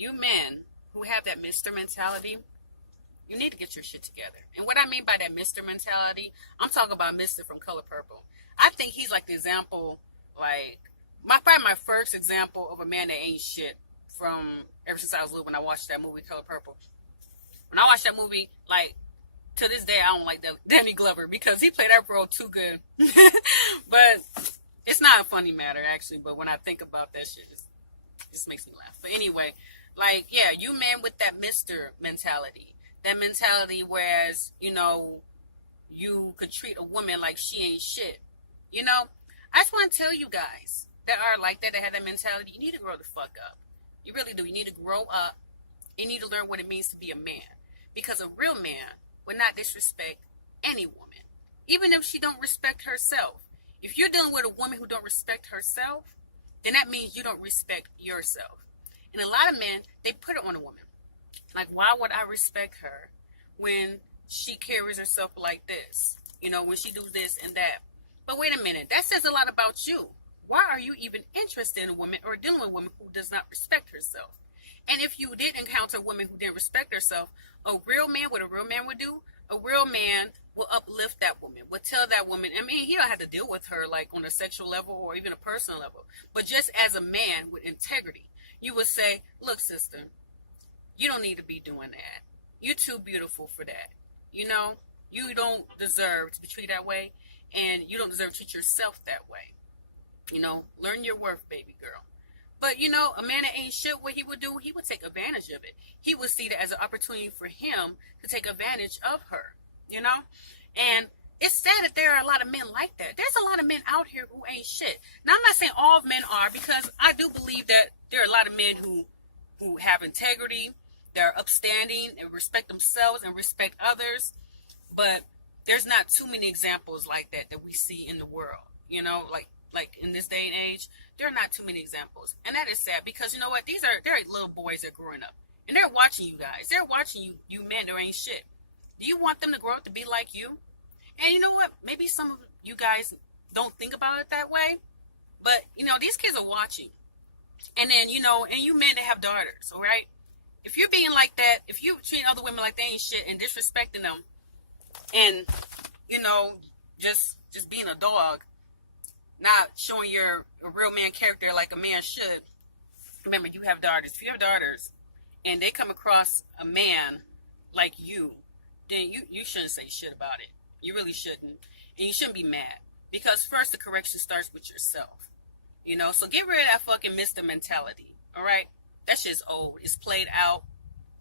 you men who have that Mr. mentality, you need to get your shit together. And what I mean by that Mr. mentality, I'm talking about Mr. from Color Purple. I think he's like the example, like, probably my first example of a man that ain't shit from ever since I was little when I watched that movie, Color Purple. When I watched that movie, like, to this day, I don't like Danny Glover because he played that role too good. But it's not a funny matter, actually. But when I think about that shit, it just makes me laugh. But anyway, like, yeah, you men with that Mr. mentality. That mentality whereas, you could treat a woman like she ain't shit. I just want to tell you guys that are like that have that mentality, you need to grow the fuck up. You really do. You need to grow up. You need to learn what it means to be a man. Because a real man would not disrespect any woman, even if she don't respect herself. If you're dealing with a woman who don't respect herself, then that means you don't respect yourself. And a lot of men, they put it on a woman. Like, why would I respect her when she carries herself like this? When she does this and that. But wait a minute, that says a lot about you. Why are you even interested in a woman or dealing with a woman who does not respect herself? And if you did encounter a woman who didn't respect herself, a real man, what a real man would do, a real man will uplift that woman, will tell that woman, he don't have to deal with her like on a sexual level or even a personal level, but just as a man with integrity, you would say, look, sister, you don't need to be doing that. You're too beautiful for that. You don't deserve to be treated that way, and you don't deserve to treat yourself that way. Learn your worth, baby girl. But, a man that ain't shit, what he would do, he would take advantage of it. He would see that as an opportunity for him to take advantage of her, And it's sad that there are a lot of men like that. There's a lot of men out here who ain't shit. Now, I'm not saying all men are, because I do believe that there are a lot of men who have integrity, they're upstanding, and respect themselves and respect others. But there's not too many examples like that we see in the world, like in this day and age, there are not too many examples. And that is sad because you know what? They're little boys that are growing up. And they're watching you guys. They're watching you men that ain't shit. Do you want them to grow up to be like you? And you know what? Maybe some of you guys don't think about it that way. But, these kids are watching. And then, and you men that have daughters, all right? If you're being like that, if you treat other women like they ain't shit and disrespecting them and, just being a dog, not showing your a real man character like a man should. Remember, you have daughters. If you have daughters and they come across a man like you, then you shouldn't say shit about it. You really shouldn't. And you shouldn't be mad. Because first, the correction starts with yourself. So get rid of that fucking Mr. mentality. All right? That shit's old. It's played out.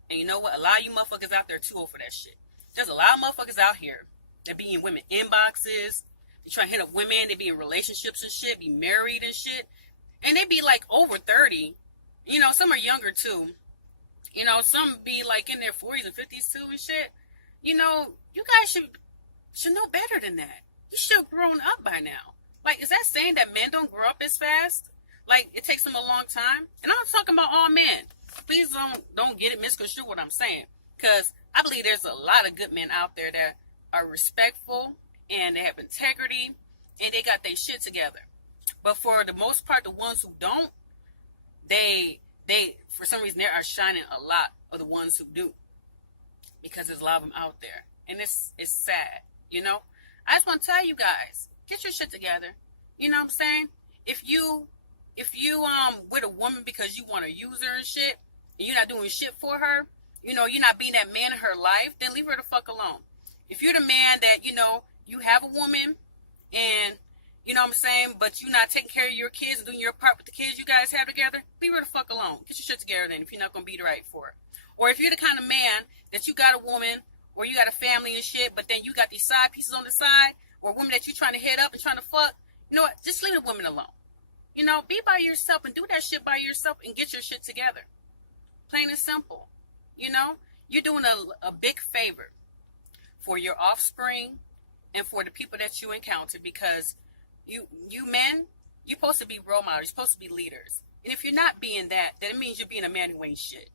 And you know what? A lot of you motherfuckers out there are too old for that shit. There's a lot of motherfuckers out here that be in women inboxes. They try to hit up women. They be in relationships and shit. Be married and shit. And they be like over 30. Some are younger too. Some be like in their 40s and 50s too and shit. You guys should know better than that. You should have grown up by now. Like, is that saying that men don't grow up as fast? Like, it takes them a long time? And I'm talking about all men. Please don't get it misconstrued what I'm saying. Because I believe there's a lot of good men out there that are respectful and they have integrity and they got their shit together. But for the most part, the ones who don't, they for some reason, they are shining a lot of the ones who do. Because there's a lot of them out there. And it's sad, I just want to tell you guys, get your shit together. You know what I'm saying? If you with a woman because you want to use her and shit, and you're not doing shit for her, you're not being that man in her life, then leave her the fuck alone. If you're the man that, you have a woman and, you know what I'm saying, but you're not taking care of your kids and doing your part with the kids you guys have together, leave her the fuck alone. Get your shit together then if you're not going to be right for her. Or if you're the kind of man that you got a woman or you got a family and shit, but then you got these side pieces on the side, or a woman that you're trying to hit up and trying to fuck, you know what? Just leave the woman alone. Be by yourself and do that shit by yourself and get your shit together. Plain and simple. You're doing a big favor for your offspring and for the people that you encounter because you men, you're supposed to be role models. You're supposed to be leaders. And if you're not being that, then it means you're being a man who ain't shit.